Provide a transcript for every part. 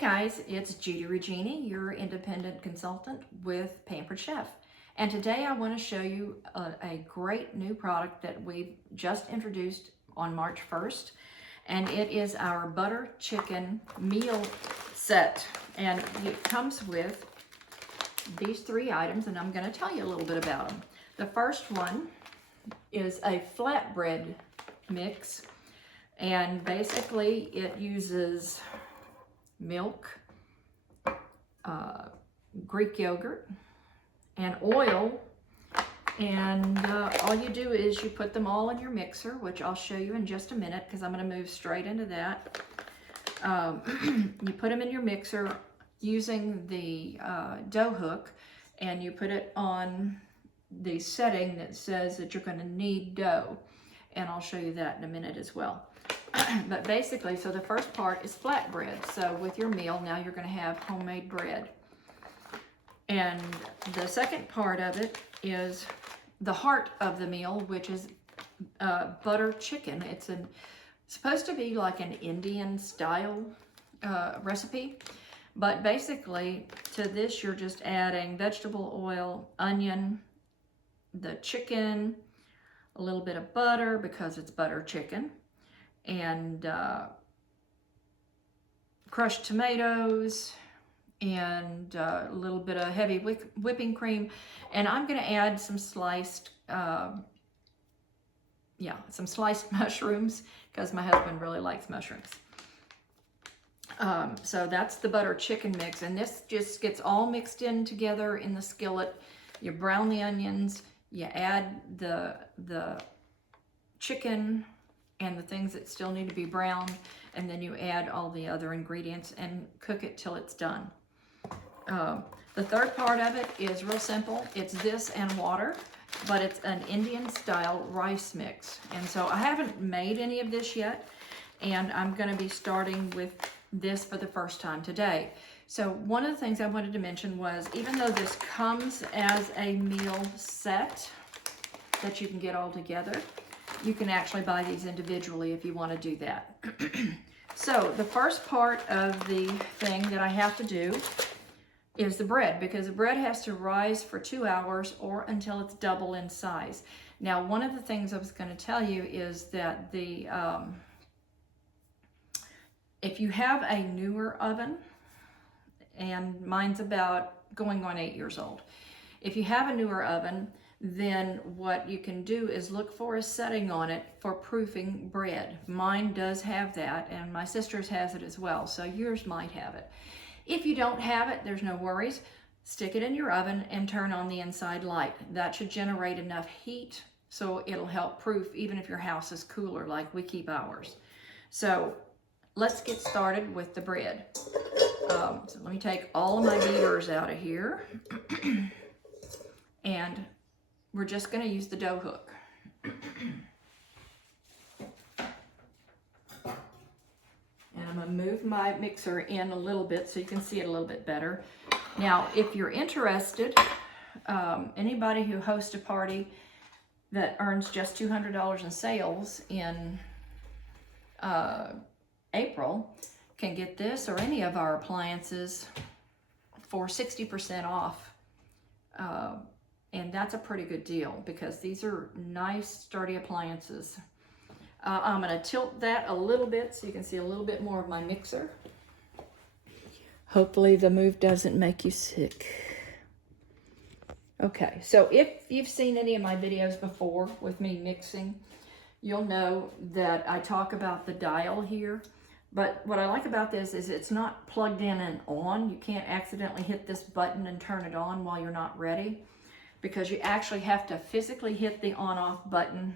guys, it's Judy Regini, your independent consultant with Pampered Chef. And today I want to show you a great new product that we've just introduced on March 1st. And it is our butter chicken meal set. And it comes with these 3 items, and I'm going to tell you a little bit about them. The first one is a flatbread mix. And basically it uses milk, Greek yogurt, and oil, and all you do is you put them all in your mixer, which I'll show you in just a minute because I'm going to move straight into that. You put them in your mixer using the dough hook, and you put it on the setting that says that you're going to knead dough, and I'll show you that in a minute as well. But basically, so the first part is flatbread. So with your meal, now you're going to have homemade bread. And the second part of it is the heart of the meal, which is butter chicken. It's supposed to be like an Indian style recipe. But basically, to this, you're just adding vegetable oil, onion, the chicken, a little bit of butter because it's butter chicken, and crushed tomatoes, and a little bit of heavy whipping cream. And I'm going to add some sliced, mushrooms because my husband really likes mushrooms. So that's the butter chicken mix, and this just gets all mixed in together in the skillet. You brown the onions, you add the chicken and the things that still need to be browned, and then you add all the other ingredients and cook it till it's done. The third part of it is real simple. It's this and water, but it's an Indian style rice mix. And so I haven't made any of this yet, and I'm going to be starting with this for the first time today. So one of the things I wanted to mention was, even though this comes as a meal set that you can get all together, you can actually buy these individually if you want to do that. So the first part of the thing that I have to do is the bread, because the bread has to rise for 2 hours or until it's double in size. Now, one of the things I was going to tell you is that if you have a newer oven, and mine's about going on 8 years old. If you have a newer oven, then what you can do is look for a setting on it for proofing bread. Mine does have that, and my sister's has it as well, so yours might have it. If you don't have it, there's no worries. Stick it in your oven and turn on the inside light. That should generate enough heat so it'll help proof even if your house is cooler like we keep ours. So let's get started with the bread. So let me take all of my beaters out of here. And we're just going to use the dough hook. And I'm going to move my mixer in a little bit so you can see it a little bit better. Now, if you're interested, anybody who hosts a party that earns just $200 in sales in April can get this or any of our appliances for 60% off. And that's a pretty good deal because these are nice, sturdy appliances. I'm going to tilt that a little bit so you can see a little bit more of my mixer. Hopefully the move doesn't make you sick. Okay, so if you've seen any of my videos before with me mixing, you'll know that I talk about the dial here. But what I like about this is it's not plugged in and on. You can't accidentally hit this button and turn it on while you're not ready, because you actually have to physically hit the on-off button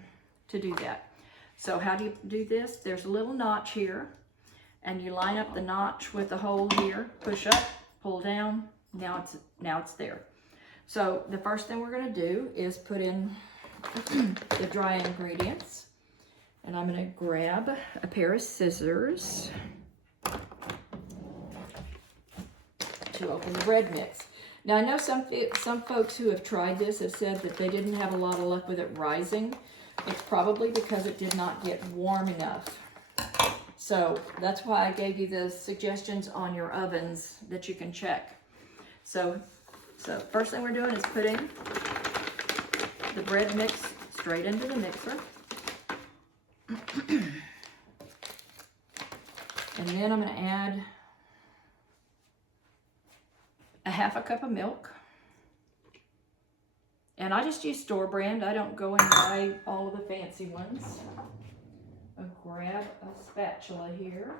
to do that. So how do you do this? There's a little notch here, and you line up the notch with the hole here, push up, pull down, now it's there. So the first thing we're going to do is put in the dry ingredients. And I'm going to grab a pair of scissors to open the bread mix. Now I know some folks who have tried this have said that they didn't have a lot of luck with it rising. It's probably because it did not get warm enough. So that's why I gave you the suggestions on your ovens that you can check. So first thing we're doing is putting the bread mix straight into the mixer. And then I'm going to add a half a cup of milk. And I just use store brand. I don't go and buy all of the fancy ones. I'll grab a spatula here.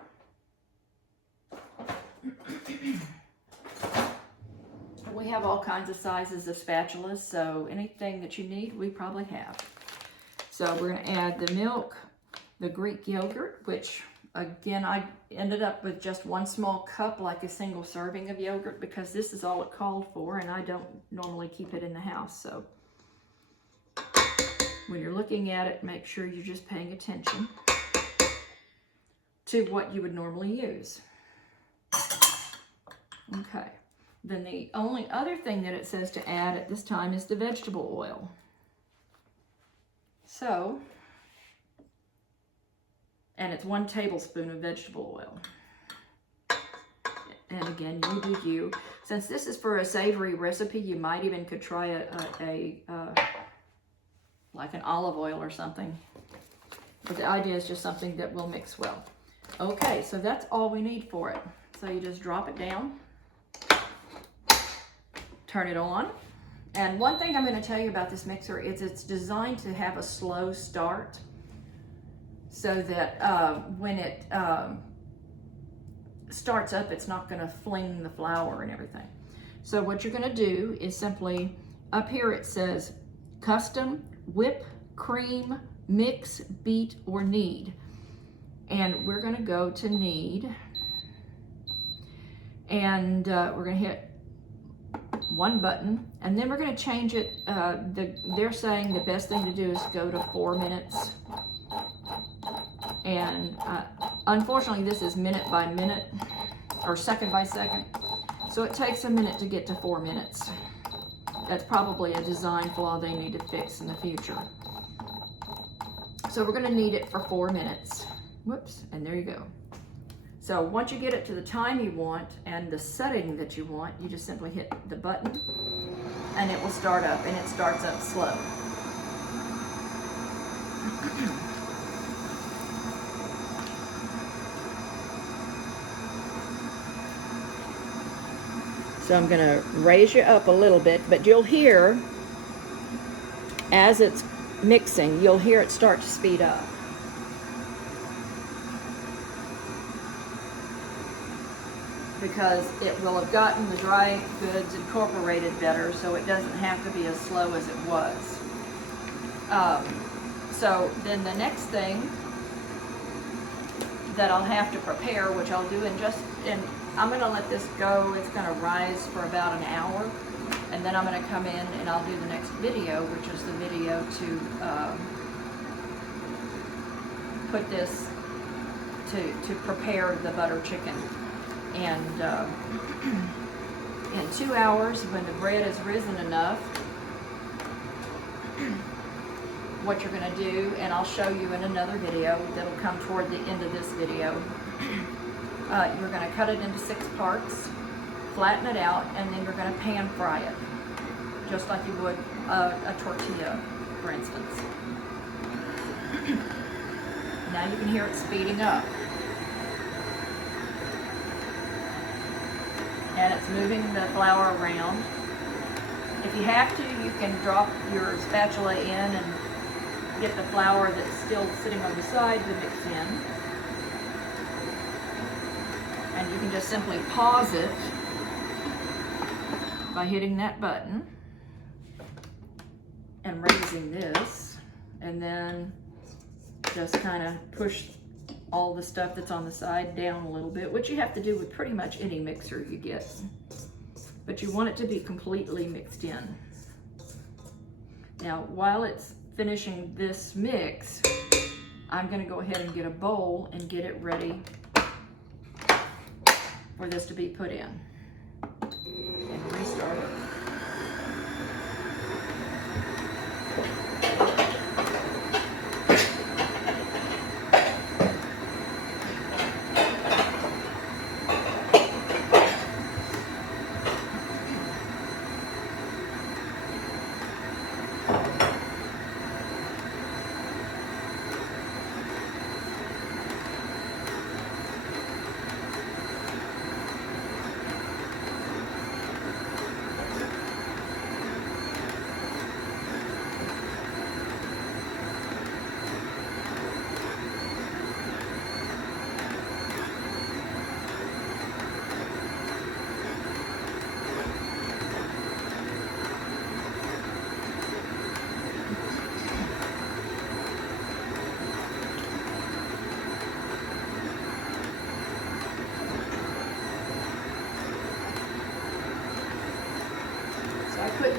We have all kinds of sizes of spatulas, so anything that you need, we probably have. So we're going to add the milk, the Greek yogurt, which again, I ended up with just 1 small cup, like a single serving of yogurt, because this is all it called for, and I don't normally keep it in the house. So when you're looking at it, make sure you're just paying attention to what you would normally use. Okay. Then the only other thing that it says to add at this time is the vegetable oil. So, and it's 1 tablespoon of vegetable oil. And again, you do you. Since this is for a savory recipe, you might even could try like an olive oil or something. But the idea is just something that will mix well. Okay, so that's all we need for it. So you just drop it down, turn it on. And one thing I'm going to tell you about this mixer is it's designed to have a slow start, so that when it starts up, it's not going to fling the flour and everything. So what you're going to do is simply, up here it says custom, whip, cream, mix, beat, or knead. And we're going to go to knead. And we're going to hit 1 button, and then we're going to change it. They're saying the best thing to do is go to 4 minutes. And unfortunately, this is minute by minute, or second by second. So it takes a minute to get to 4 minutes. That's probably a design flaw they need to fix in the future. So we're going to knead it for 4 minutes. Whoops, and there you go. So once you get it to the time you want and the setting that you want, you just simply hit the button and it will start up, and it starts up slow. So I'm going to raise you up a little bit, but you'll hear, as it's mixing, you'll hear it start to speed up. Because it will have gotten the dry goods incorporated better, so it doesn't have to be as slow as it was. So then the next thing that I'll have to prepare, which I'll do I'm going to let this go. It's going to rise for about an hour, and then I'm going to come in and I'll do the next video, which is the video to put this to prepare the butter chicken. And in 2 hours, when the bread is risen enough, what you're going to do, and I'll show you in another video that'll come toward the end of this video, you're going to cut it into 6 parts, flatten it out, and then you're going to pan fry it, just like you would a tortilla, for instance. Now you can hear it speeding up. And it's moving the flour around. If you have to, you can drop your spatula in and get the flour that's still sitting on the side to mix in. And you can just simply pause it by hitting that button and raising this, and then just kind of push all the stuff that's on the side down a little bit, which you have to do with pretty much any mixer you get. But you want it to be completely mixed in. Now, while it's finishing this mix, I'm going to go ahead and get a bowl and get it ready for this to be put in. And restart it.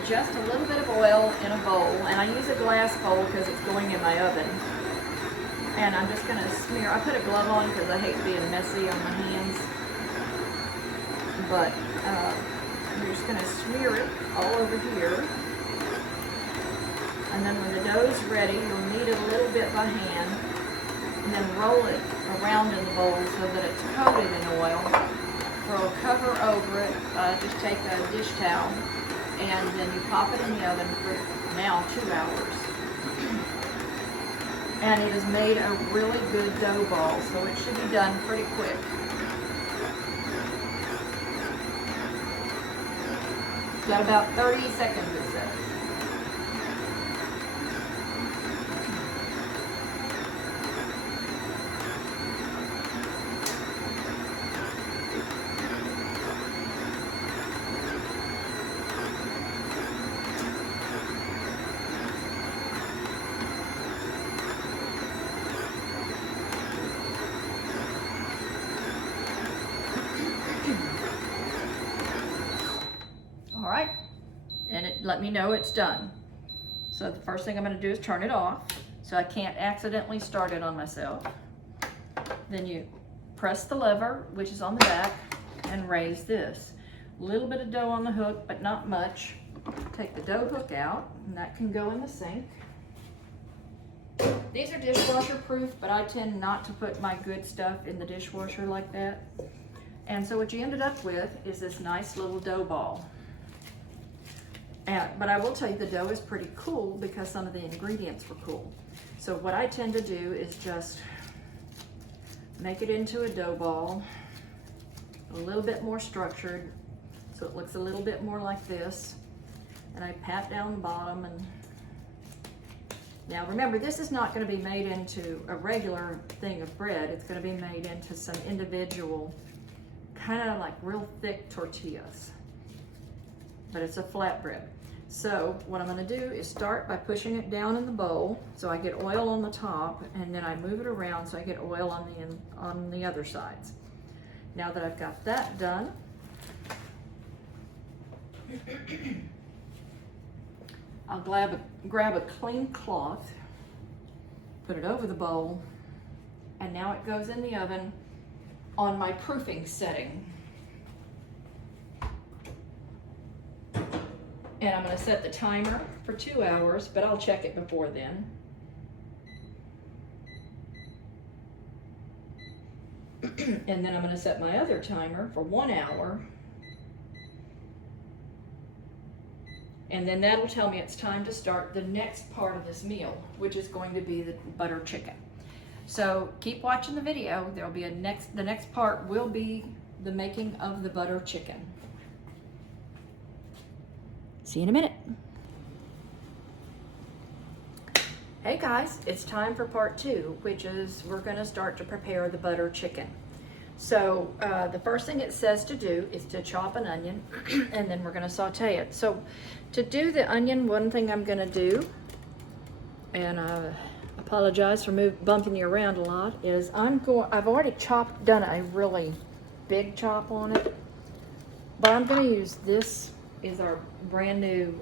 just a little bit of oil in a bowl, and I use a glass bowl because it's going in my oven. And I'm just going to smear. I put a glove on because I hate being messy on my hands. But you're just going to smear it all over here. And then when the dough is ready, you'll knead it a little bit by hand. And then roll it around in the bowl so that it's coated in oil. Throw a cover over it. Just take a dish towel. And then you pop it in the oven for now 2 hours. And it has made a really good dough ball, so it should be done pretty quick. Got about 30 seconds, it says. All right, and it let me know it's done. So the first thing I'm going to do is turn it off so I can't accidentally start it on myself. Then you press the lever, which is on the back, and raise this. A little bit of dough on the hook, but not much. Take the dough hook out, and that can go in the sink. These are dishwasher proof, but I tend not to put my good stuff in the dishwasher like that. And so what you ended up with is this nice little dough ball. But I will tell you, the dough is pretty cool because some of the ingredients were cool. So what I tend to do is just make it into a dough ball, a little bit more structured, so it looks a little bit more like this. And I pat down the bottom. And now remember, this is not going to be made into a regular thing of bread. It's going to be made into some individual, kind of like real thick tortillas. But it's a flatbread. So what I'm going to do is start by pushing it down in the bowl so I get oil on the top, and then I move it around so I get oil on the other sides. Now that I've got that done, I'll grab a clean cloth, put it over the bowl, and now it goes in the oven on my proofing setting. And I'm going to set the timer for 2 hours, but I'll check it before then. And then I'm going to set my other timer for 1 hour. And then that'll tell me it's time to start the next part of this meal, which is going to be the butter chicken. So keep watching the video. There'll be the next part will be the making of the butter chicken. See you in a minute. Hey guys, it's time for part 2, which is we're going to start to prepare the butter chicken. So the first thing it says to do is to chop an onion, and then we're going to saute it. So to do the onion, one thing I'm going to do, and I apologize for bumping you around a lot, is I've already done a really big chop on it, but I'm going to use this. Is our brand new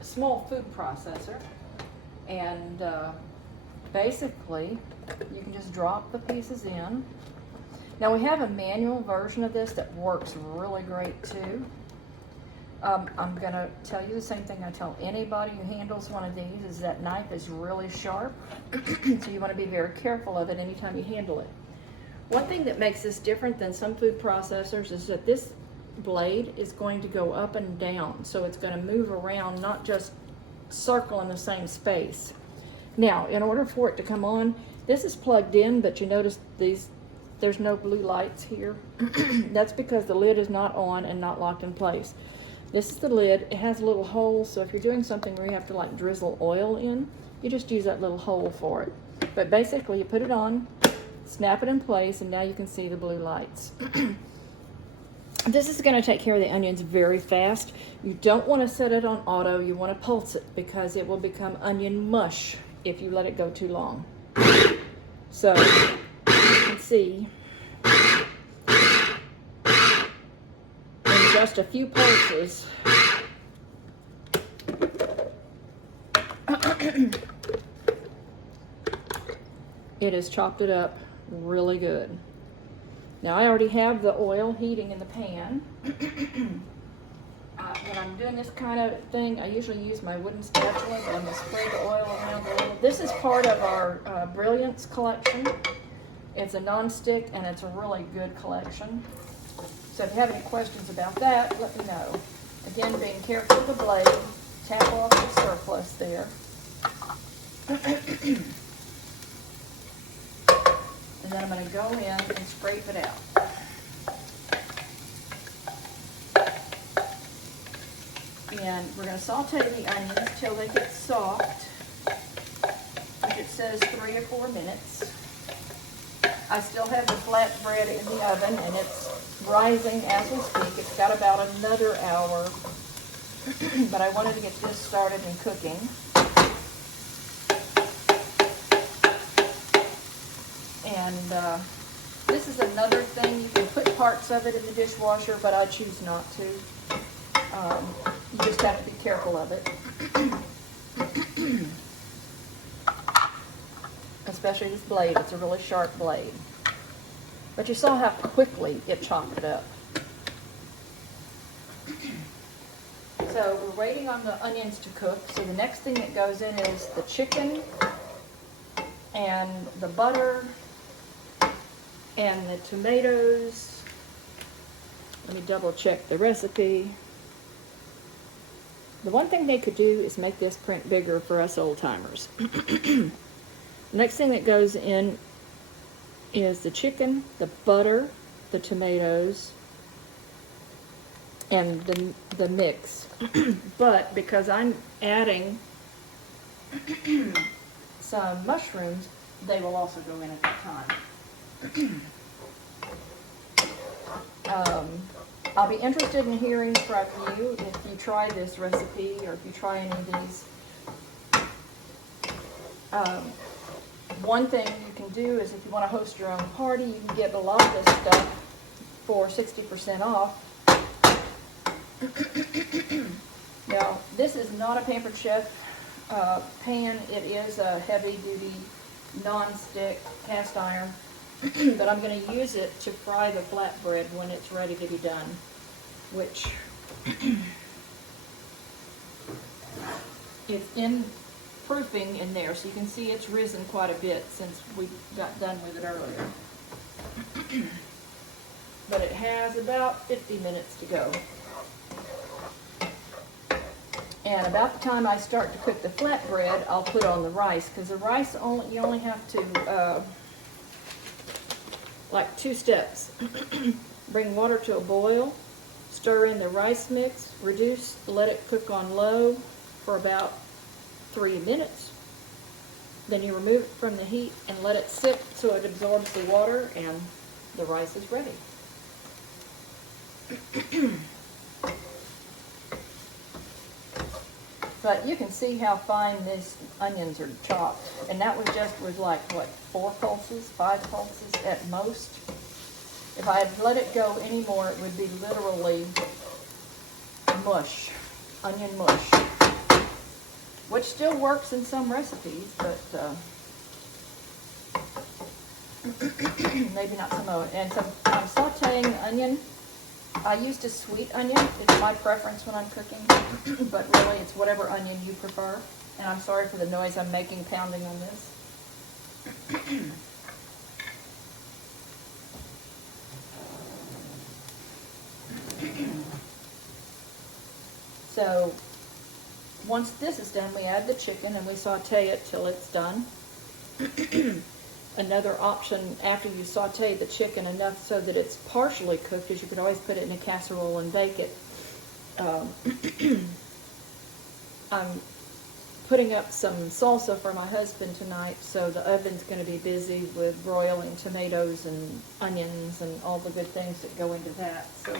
small food processor, and basically you can just drop the pieces in. Now we have a manual version of this that works really great too. I'm gonna tell you the same thing I tell anybody who handles one of these, is that knife is really sharp, so you want to be very careful of it anytime you handle it. One thing that makes this different than some food processors is that this blade is going to go up and down, so it's going to move around, not just circle in the same space. Now, in order for it to come on, this is plugged in, but you notice there's no blue lights here. That's because the lid is not on and not locked in place. This is the lid. It has a little hole, so if you're doing something where you have to like drizzle oil in, you just use that little hole for it. But basically you put it on, snap it in place, and now you can see the blue lights. This is going to take care of the onions very fast. You don't want to set it on auto. You want to pulse it because it will become onion mush if you let it go too long. So you can see in just a few pulses It has chopped it up really good. Now I already have the oil heating in the pan. When I'm doing this kind of thing, I usually use my wooden spatula, but I'm going to spread the oil around a little. This is part of our Brilliance collection. It's a non-stick and it's a really good collection. So if you have any questions about that, let me know. Again, being careful with the blade, tap off the surplus there. And then I'm going to go in and scrape it out. And we're going to saute the onions till they get soft, which it says 3 or 4 minutes. I still have the flatbread in the oven, and it's rising as we speak. It's got about another hour, but I wanted to get this started and cooking. And this is another thing. You can put parts of it in the dishwasher, but I choose not to. You just have to be careful of it. Especially this blade. It's a really sharp blade. But you saw how quickly it chopped it up. So we're waiting on the onions to cook. So the next thing that goes in is the chicken and the butter and the tomatoes. Let me double check the recipe. The one thing they could do is make this print bigger for us old timers. The next thing that goes in is the chicken, the butter, the tomatoes, and the mix. But because I'm adding some mushrooms, they will also go in at that time. I'll be interested in hearing from you if you try this recipe or if you try any of these. One thing you can do is if you want to host your own party, you can get a lot of this stuff for 60% off. Now, this is not a Pampered Chef pan. It is a heavy-duty, non-stick cast iron. But I'm going to use it to fry the flatbread when it's ready to be done, which it's in proofing in there, so you can see it's risen quite a bit since we got done with it earlier. But it has about 50 minutes to go. And about the time I start to cook the flatbread, I'll put on the rice, because the rice you only have to like 2 steps. Bring water to a boil, stir in the rice mix, reduce, let it cook on low for about 3 minutes. Then you remove it from the heat and let it sit so it absorbs the water, and the rice is ready. But you can see how fine these onions are chopped. And that was just with like, what, 4 pulses, 5 pulses at most. If I had let it go any more, it would be literally mush, onion mush. Which still works in some recipes, but maybe not some of it. And so I'm sauteing onion. I used a sweet onion. It's my preference when I'm cooking, but really it's whatever onion you prefer. And I'm sorry for the noise I'm making pounding on this. So once this is done, we add the chicken and we saute it till it's done. Another option after you saute the chicken enough so that it's partially cooked is you could always put it in a casserole and bake it. I'm putting up some salsa for my husband tonight, so the oven's going to be busy with broiling tomatoes and onions and all the good things that go into that. So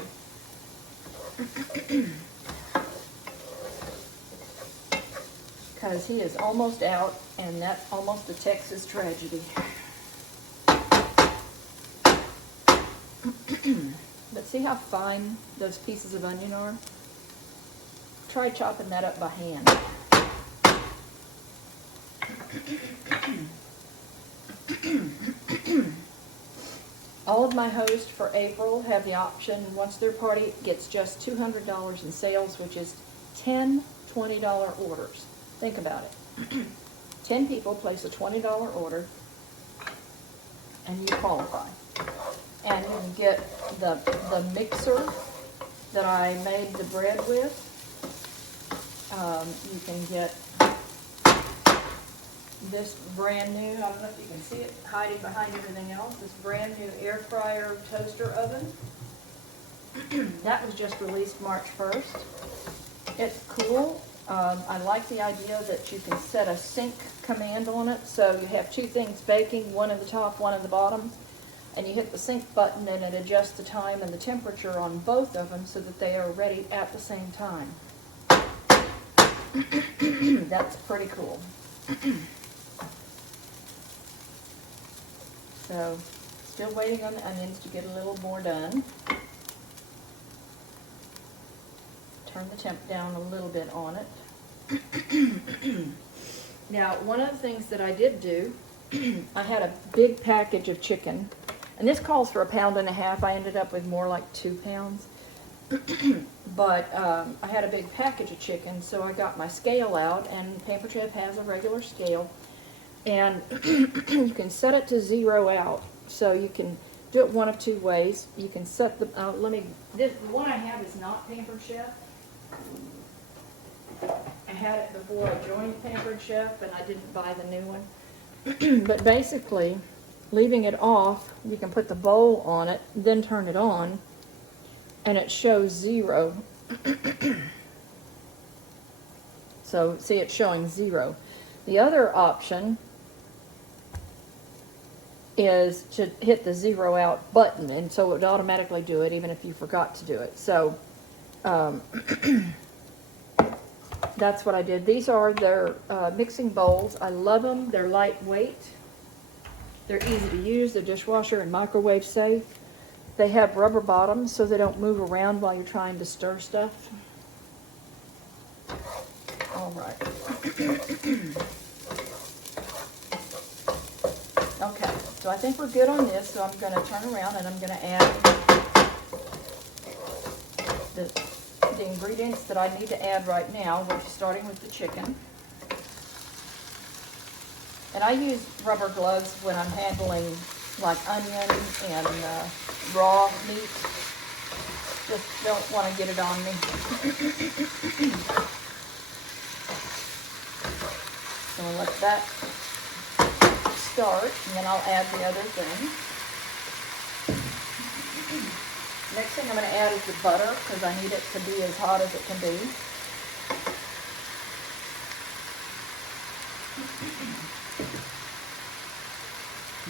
because he is almost out, and that's almost a Texas tragedy. But see how fine those pieces of onion are? Try chopping that up by hand. All of my hosts for April have the option, once their party gets just $200 in sales, which is 10 $20 orders. Think about it. 10 people place a $20 order, and you qualify. And you can get the mixer that I made the bread with. You can get this brand new, I don't know if you can see it hiding behind everything else, this brand new air fryer toaster oven. That was just released March 1st. It's cool. I like the idea that you can set a sync command on it, so you have two things baking, one at the top, one at the bottom, and you hit the sync button and it adjusts the time and the temperature on both of them so that they are ready at the same time. That's pretty cool. So, still waiting on the onions to get a little more done. Turn the temp down a little bit on it. Now, one of the things that I did do, I had a big package of chicken, and this calls for 1.5 pounds. I ended up with more like 2 pounds. But I had a big package of chicken, so I got my scale out, and Pampered Chef has a regular scale. And you can set it to 0 out, so you can do it one of two ways. You can set the, the one I have is not Pampered Chef. I had it before I joined Pampered Chef, and I didn't buy the new one. But basically, leaving it off, you can put the bowl on it, then turn it on, and it shows 0. So, see, it's showing 0. The other option is to hit the 0 out button, and so it would automatically do it even if you forgot to do it. So that's what I did. These are their mixing bowls. I love them. They're lightweight. They're easy to use. They're dishwasher and microwave safe. They have rubber bottoms so they don't move around while you're trying to stir stuff. All right. Okay, so I think we're good on this, so I'm going to turn around and I'm going to add the ingredients that I need to add right now, which is starting with the chicken. And I use rubber gloves when I'm handling like onion and raw meat. Just don't want to get it on me. So I'll let that start, and then I'll add the other thing. Next thing I'm going to add is the butter, because I need it to be as hot as it can be.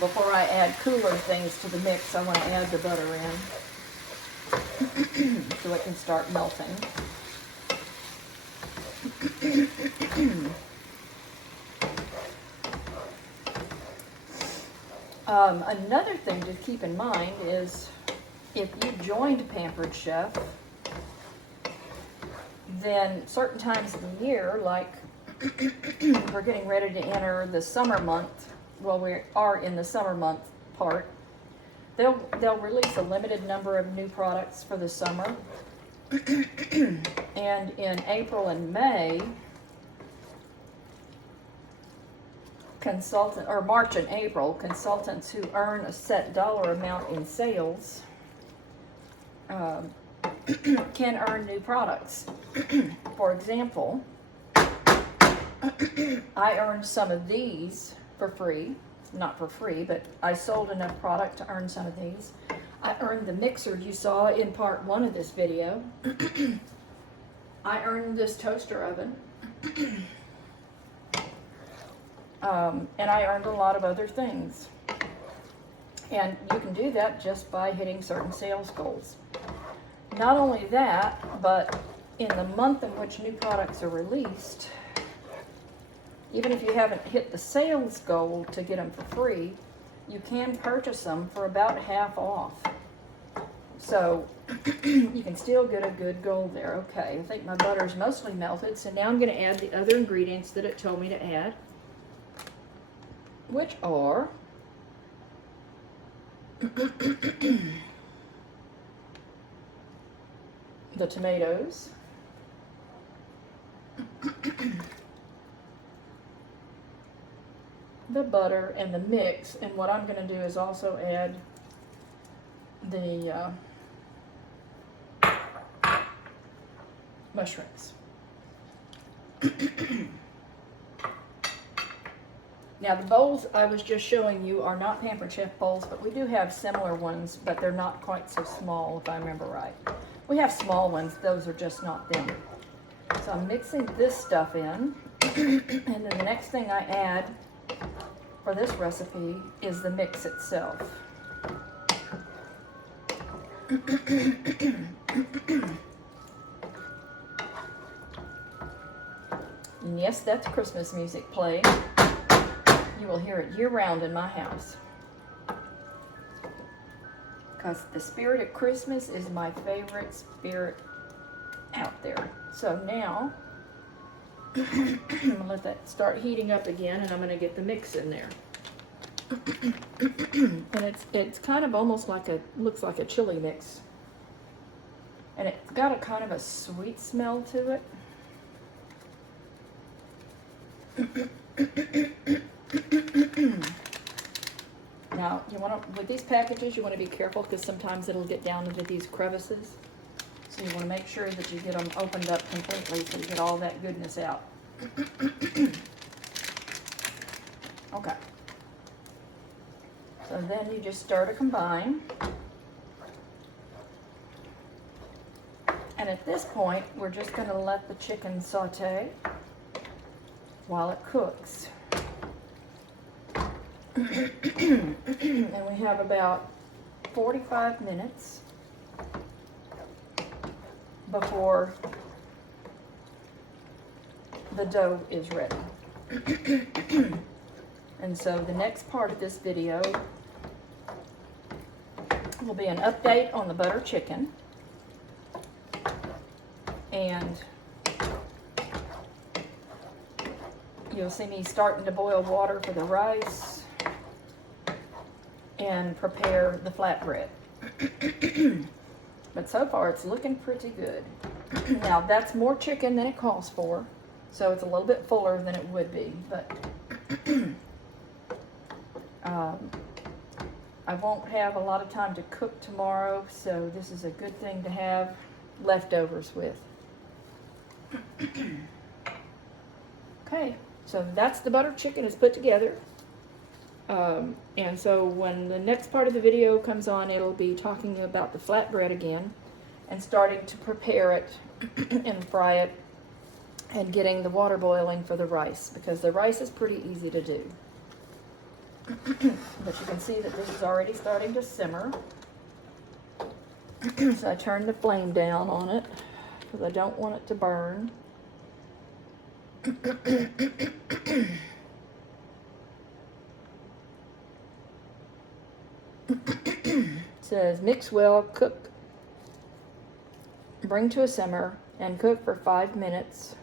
Before I add cooler things to the mix, I want to add the butter in so it can start melting. Another thing to keep in mind is if you joined Pampered Chef, then certain times of the year, like we're getting ready to enter the summer month, well, we are in the summer month part, they'll release a limited number of new products for the summer. And in April and May, March and April, consultants who earn a set dollar amount in sales can earn new products. For example, I earned some of these for free. Not for free, but I sold enough product to earn some of these. I earned the mixer you saw in part 1 of this video. I earned this toaster oven. And I earned a lot of other things. And you can do that just by hitting certain sales goals. Not only that, but in the month in which new products are released, even if you haven't hit the sales goal to get them for free, you can purchase them for about half off. So you can still get a good goal there. Okay, I think my butter's mostly melted, so now I'm going to add the other ingredients that it told me to add. which are the tomatoes, the butter, and the mix. And what I'm going to do is also add the mushrooms. Now the bowls I was just showing you are not Pampered Chef bowls, but we do have similar ones, but they're not quite so small if I remember right. We have small ones, those are just not them. So I'm mixing this stuff in, and then the next thing I add for this recipe is the mix itself. And yes, that's Christmas music playing. You will hear it year-round in my house. Because the spirit of Christmas is my favorite spirit out there. So now, I'm going to let that start heating up again, and I'm going to get the mix in there. And it's kind of almost like looks like a chili mix. And it's got a kind of a sweet smell to it. Now, with these packages, you want to be careful because sometimes it'll get down into these crevices. So you want to make sure that you get them opened up completely so you get all that goodness out. Okay. So then you just stir to combine. And at this point, we're just going to let the chicken saute while it cooks. And we have about 45 minutes before the dough is ready. And so the next part of this video will be an update on the butter chicken, and you'll see me starting to boil water for the rice and prepare the flatbread. But so far it's looking pretty good. Now that's more chicken than it calls for, so it's a little bit fuller than it would be, but I won't have a lot of time to cook tomorrow, so this is a good thing to have leftovers with. Okay, so that's the butter chicken is put together. And so when the next part of the video comes on, it'll be talking about the flatbread again and starting to prepare it and fry it and getting the water boiling for the rice, because the rice is pretty easy to do. But you can see that this is already starting to simmer. So I turned the flame down on it because I don't want it to burn. It says mix well, cook, bring to a simmer, and cook for 5 minutes.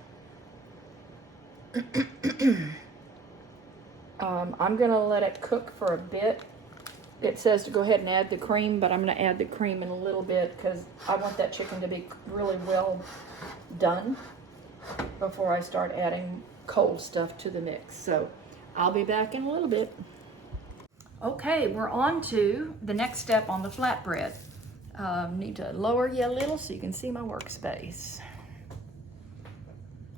I'm going to let it cook for a bit. It says to go ahead and add the cream, but I'm going to add the cream in a little bit because I want that chicken to be really well done before I start adding cold stuff to the mix. So I'll be back in a little bit. Okay, we're on to the next step on the flatbread. Need to lower you a little so you can see my workspace.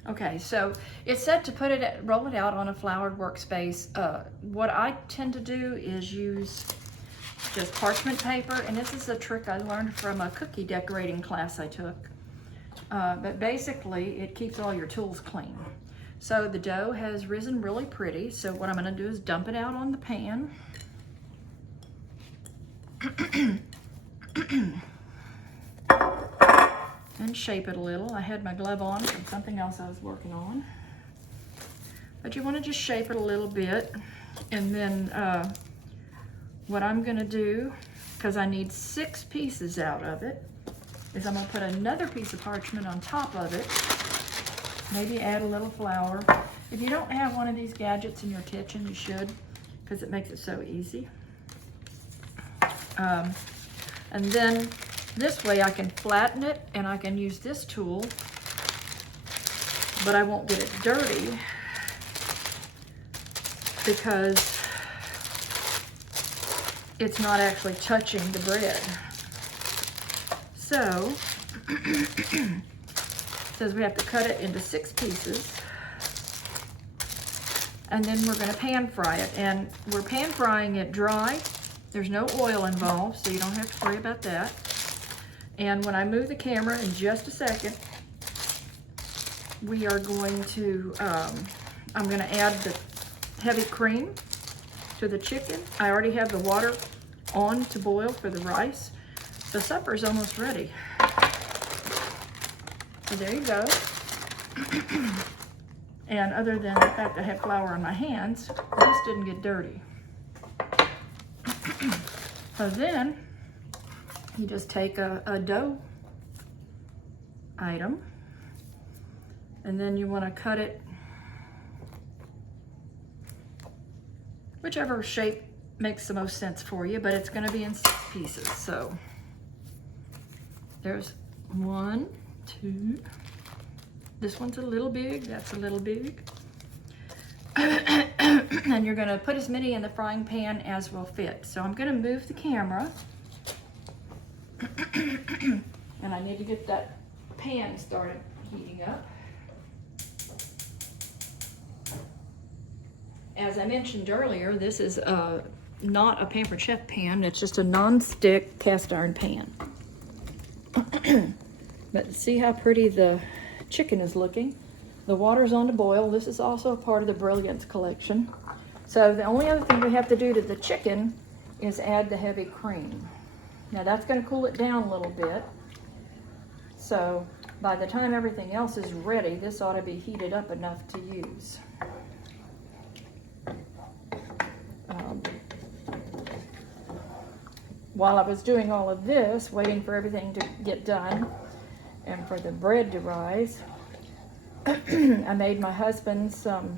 Okay, so it's set to roll it out on a floured workspace. What I tend to do is use just parchment paper, and this is a trick I learned from a cookie decorating class I took. But basically, it keeps all your tools clean. So the dough has risen really pretty, so what I'm going to do is dump it out on the pan. And shape it a little. I had my glove on from something else I was working on. But you want to just shape it a little bit. And then what I'm going to do, because I need 6 pieces out of it, is I'm going to put another piece of parchment on top of it. Maybe add a little flour. If you don't have one of these gadgets in your kitchen, you should, because it makes it so easy. And then this way I can flatten it and I can use this tool, but I won't get it dirty because it's not actually touching the bread. So, it says we have to cut it into 6 pieces. And then we're gonna pan fry it. And we're pan frying it dry. There's no oil involved, so you don't have to worry about that. And when I move the camera in just a second, we are going to, I'm gonna add the heavy cream to the chicken. I already have the water on to boil for the rice. The supper's almost ready. So there you go. And other than the fact I have flour on my hands, this didn't get dirty. So then you just take a dough item, and then you want to cut it whichever shape makes the most sense for you, but it's going to be in 6 pieces. So there's 1, 2. This one's a little big, that's a little big. And you're gonna put as many in the frying pan as will fit. So I'm gonna move the camera. And I need to get that pan started heating up. As I mentioned earlier, this is not a Pampered Chef pan, it's just a non-stick cast iron pan. But see how pretty the chicken is looking. The water's on to boil. This is also a part of the Brilliance collection. So the only other thing we have to do to the chicken is add the heavy cream. Now that's going to cool it down a little bit. So by the time everything else is ready, this ought to be heated up enough to use. While I was doing all of this, waiting for everything to get done and for the bread to rise, I made my husband some,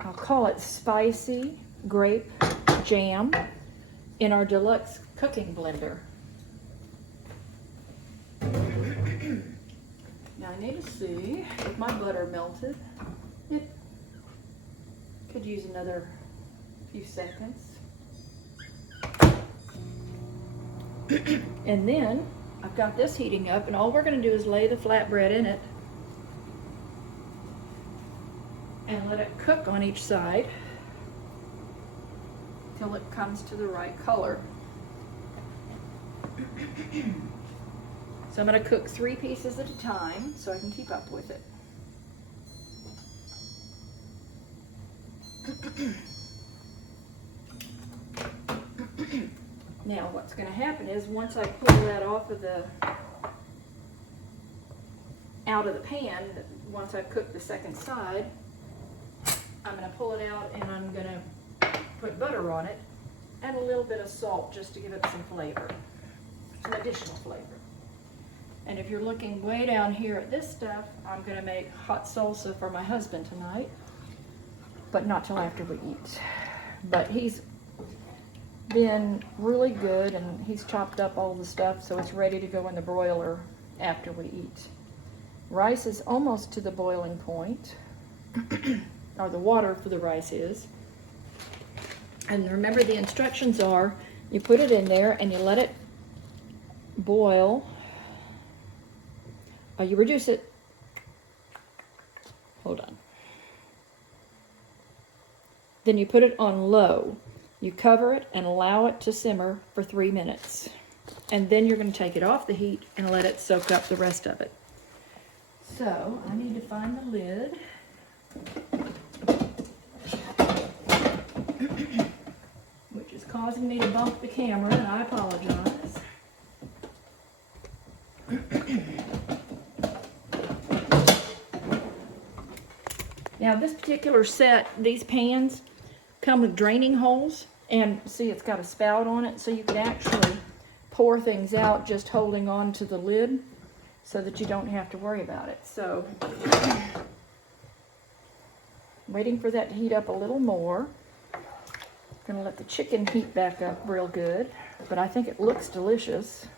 I'll call it spicy grape jam in our deluxe cooking blender. Now I need to see if my butter melted. It could use another few seconds. And then I've got this heating up, and all we're going to do is lay the flatbread in it and let it cook on each side till it comes to the right color. So I'm going to cook 3 pieces at a time so I can keep up with it. Now what's going to happen is once I pull that off of out of the pan, once I've cooked the second side, I'm going to pull it out and I'm going to put butter on it and a little bit of salt just to give it some flavor, some additional flavor. And if you're looking way down here at this stuff, I'm going to make hot salsa for my husband tonight, but not till after we eat. But he's been really good and he's chopped up all the stuff so it's ready to go in the broiler after we eat. Rice is almost to the boiling point, or the water for the rice is. And remember, the instructions are you put it in there and you let it boil. You reduce it. Hold on. Then you put it on low. You cover it and allow it to simmer for 3 minutes. And then you're going to take it off the heat and let it soak up the rest of it. So I need to find the lid. Which is causing me to bump the camera, and I apologize. Now this particular set, these pans come with draining holes, and see it's got a spout on it, so you can actually pour things out just holding on to the lid so that you don't have to worry about it. So waiting for that to heat up a little more. Gonna let the chicken heat back up real good, but I think it looks delicious.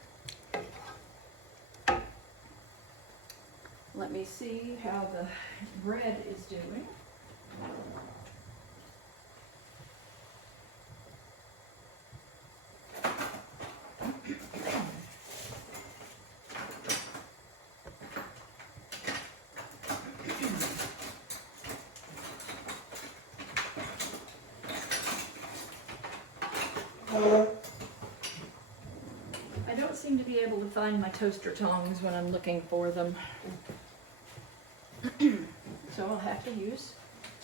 Let me see how the bread is doing. I don't seem to be able to find my toaster tongs when I'm looking for them. So I'll have to use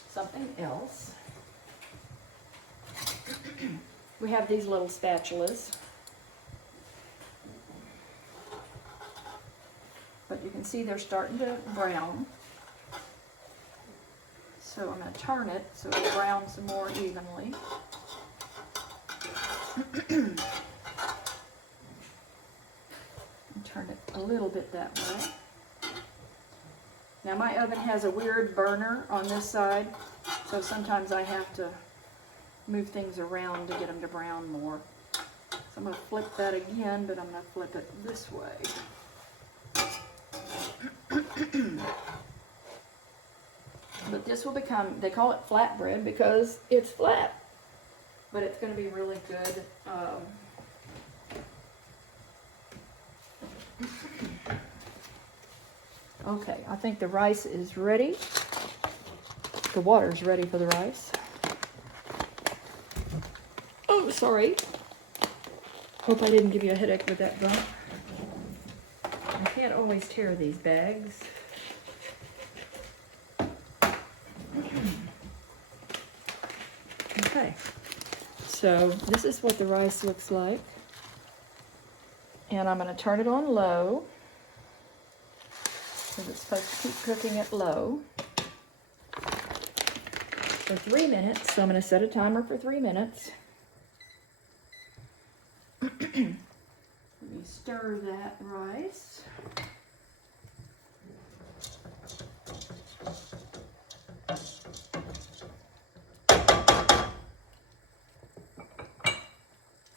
something else. We have these little spatulas. But you can see they're starting to brown. So I'm going to turn it so it'll brown some more evenly. And turn it a little bit that way. Now my oven has a weird burner on this side, so sometimes I have to move things around to get them to brown more. So I'm going to flip that again, but I'm going to flip it this way. But this will become, they call it flatbread because it's flat, but it's going to be really good. Okay, I think the rice is ready. The water's ready for the rice. Oh, sorry. Hope I didn't give you a headache with that bump. I can't always tear these bags. Okay, so this is what the rice looks like. And I'm going to turn it on low, because it's supposed to keep cooking at low for 3 minutes. So I'm going to set a timer for 3 minutes. Let me stir that rice.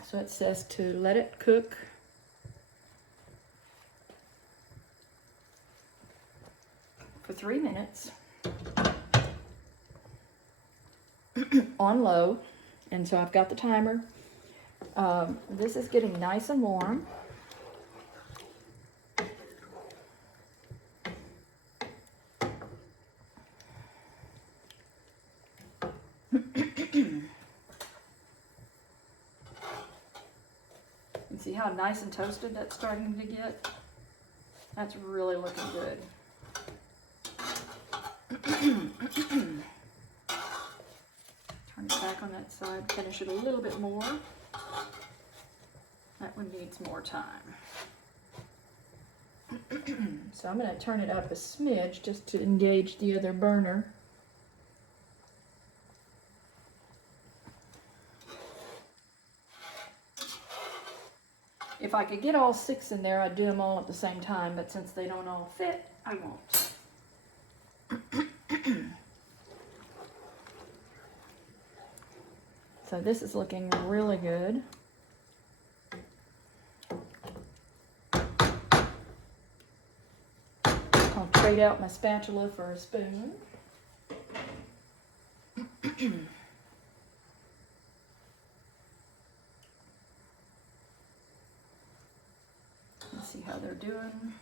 So it says to let it cook for 3 minutes on low. And so I've got the timer. This is getting nice and warm. You see how nice and toasted that's starting to get? That's really looking good. Turn it back on that side, finish it a little bit more. That one needs more time. So I'm going to turn it up a smidge just to engage the other burner. If I could get all 6 in there, I'd do them all at the same time, but since they don't all fit, I won't. So this is looking really good. I'll trade out my spatula for a spoon. Let's see how they're doing.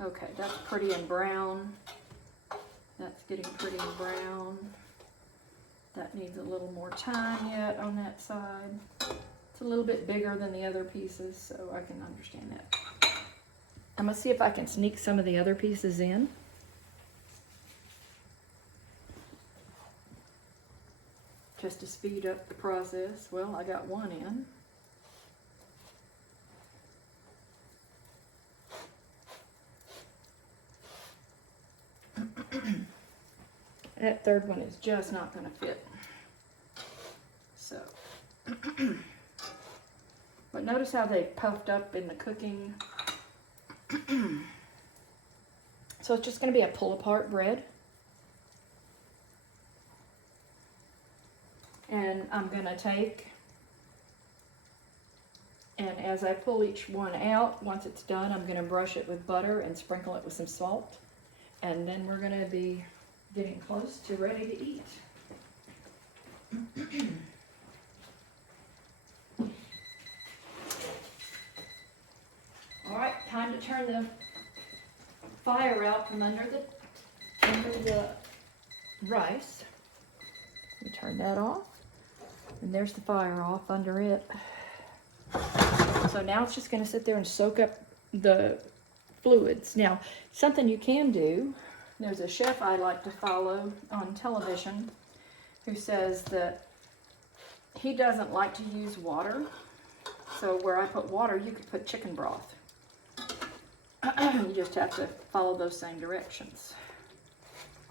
Okay, that's pretty and brown. That's getting pretty and brown. That needs a little more time yet on that side. It's a little bit bigger than the other pieces, so I can understand that. I'm going to see if I can sneak some of the other pieces in. Just to speed up the process. Well, I got one in. That third one is just not going to fit. So, but notice how they puffed up in the cooking. So it's just going to be a pull-apart bread. And I'm gonna take, and as I pull each one out, once it's done, I'm gonna brush it with butter and sprinkle it with some salt. And then we're gonna be getting close to ready to eat. All right, time to turn the fire out from under the rice. You turn that off, and there's the fire off under it. So now it's just going to sit there and soak up the fluids. Now, something you can do, there's a chef I like to follow on television who says that he doesn't like to use water. So where I put water, you could put chicken broth. You just have to follow those same directions.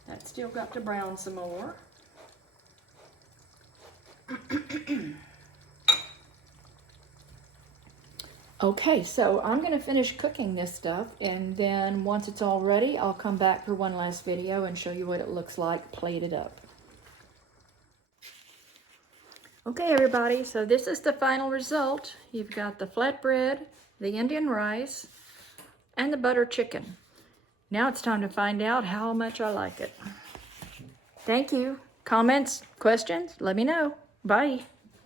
That's still got to brown some more. Okay, so I'm going to finish cooking this stuff, and then once it's all ready, I'll come back for one last video and show you what it looks like plated up. Okay, everybody, so this is the final result. You've got the flatbread, the Indian rice, and the butter chicken. Now it's time to find out how much I like it. Thank you. Comments, questions, let me know. Bye.